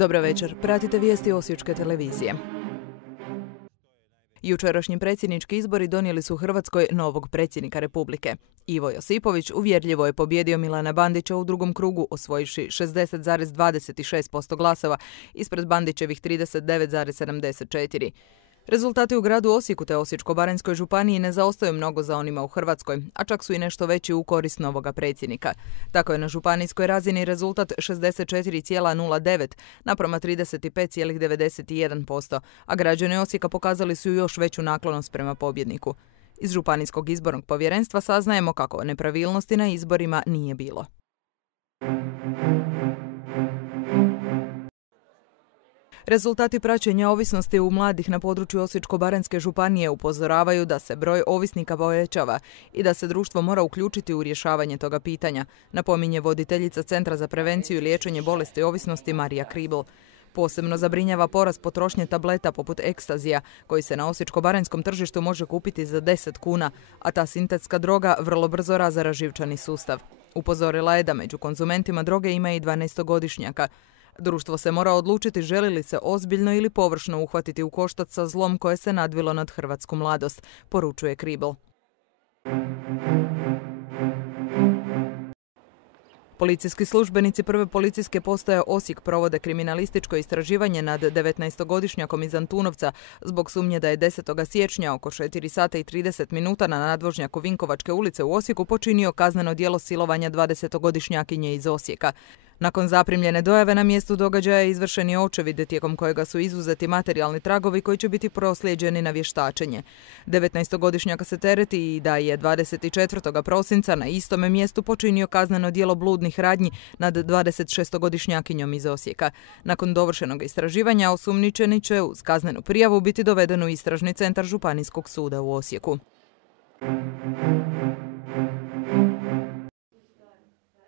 Dobro večer, pratite vijesti Osječke televizije. Jučerašnji predsjednički izbori donijeli su Hrvatskoj novog predsjednika Republike. Ivo Josipović uvjerljivo je pobijedio Milana Bandića u drugom krugu, osvojivši 60,26% glasova ispred Bandićevih 39,74%. Rezultati u gradu Osijeku te Osječko-baranjskoj županiji ne zaostaju mnogo za onima u Hrvatskoj, a čak su i nešto veći u korist novoga predsjednika. Tako je na županijskoj razini rezultat 64,09 naprama 35,91%, a građani Osijeka pokazali su još veću naklonost prema pobjedniku. Iz Županijskog izbornog povjerenstva saznajemo kako nepravilnosti na izborima nije bilo. Rezultati praćenja ovisnosti u mladih na području Osječko-baranjske županije upozoravaju da se broj ovisnika povećava i da se društvo mora uključiti u rješavanje toga pitanja, napominje voditeljica Centra za prevenciju i liječenje bolesti ovisnosti Marija Kribl. Posebno zabrinjava porast potrošnje tableta poput ekstazija, koji se na osječko-baranjskom tržištu može kupiti za 10 kuna, a ta sintetska droga vrlo brzo razara živčani sustav. Upozorila je da među konzumentima droge ima i 12-godišnjaka. Društvo se mora odlučiti želi li se ozbiljno ili površno uhvatiti u koštac sa zlom koje se nadvilo nad hrvatsku mladost, poručuje Kribl. Policijski službenici prve policijske postaje Osijek provode kriminalističko istraživanje nad 19-godišnjakom iz Antunovca zbog sumnje da je 10. siječnja oko 4 sata i 30 minuta na nadvožnjaku Vinkovačke ulice u Osijeku počinio kazneno djelo silovanja 20-godišnjakinje iz Osijeka. Nakon zaprimljene dojave na mjestu događaja izvršen je očevid tijekom kojega su izuzeti materijalni tragovi koji će biti proslijeđeni na vještačenje. 19-godišnjaka se tereti i da je 24. prosinca na istome mjestu počinio kazneno djelo bludnih radnji nad 26-godišnjakinjom iz Osijeka. Nakon dovršenog istraživanja osumnjičeni će uz kaznenu prijavu biti doveden u istražni centar Županijskog suda u Osijeku.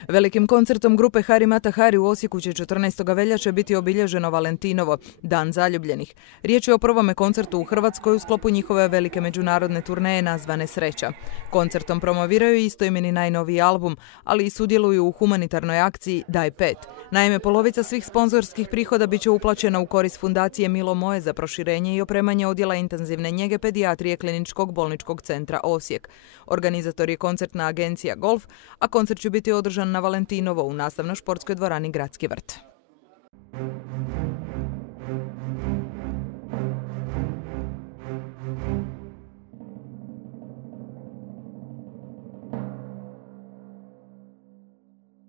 Velikim koncertom grupe Hari Mata Hari u Osijeku će 14. veljače biti obilježeno Valentinovo, Dan zaljubljenih. Riječ je o prvome koncertu u Hrvatskoj u sklopu njihove velike međunarodne turneje nazvane Sreća. Koncertom promoviraju istoimeni najnoviji album, ali i sudjeluju u humanitarnoj akciji Daj 5. Naime, polovica svih sponzorskih prihoda bit će uplaćena u korist fundacije Milo moje za proširenje i opremanje odjela intenzivne njege pedijatrije Kliničkog bolničkog centra Osijek. Organizator je koncertna agencija Golf, a koncert će biti održan na Valentinovo u nastavno-športskoj dvorani Gradski vrt.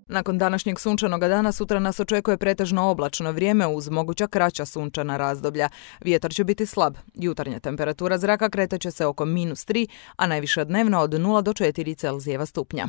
Nakon današnjeg sunčanog dana sutra nas očekuje pretežno oblačno vrijeme uz moguća kraća sunčana razdoblja. Vjetar će biti slab. Jutarnja temperatura zraka kretat će se oko -3, a najviša dnevno od 0 do 4 Celzijeva stupnja.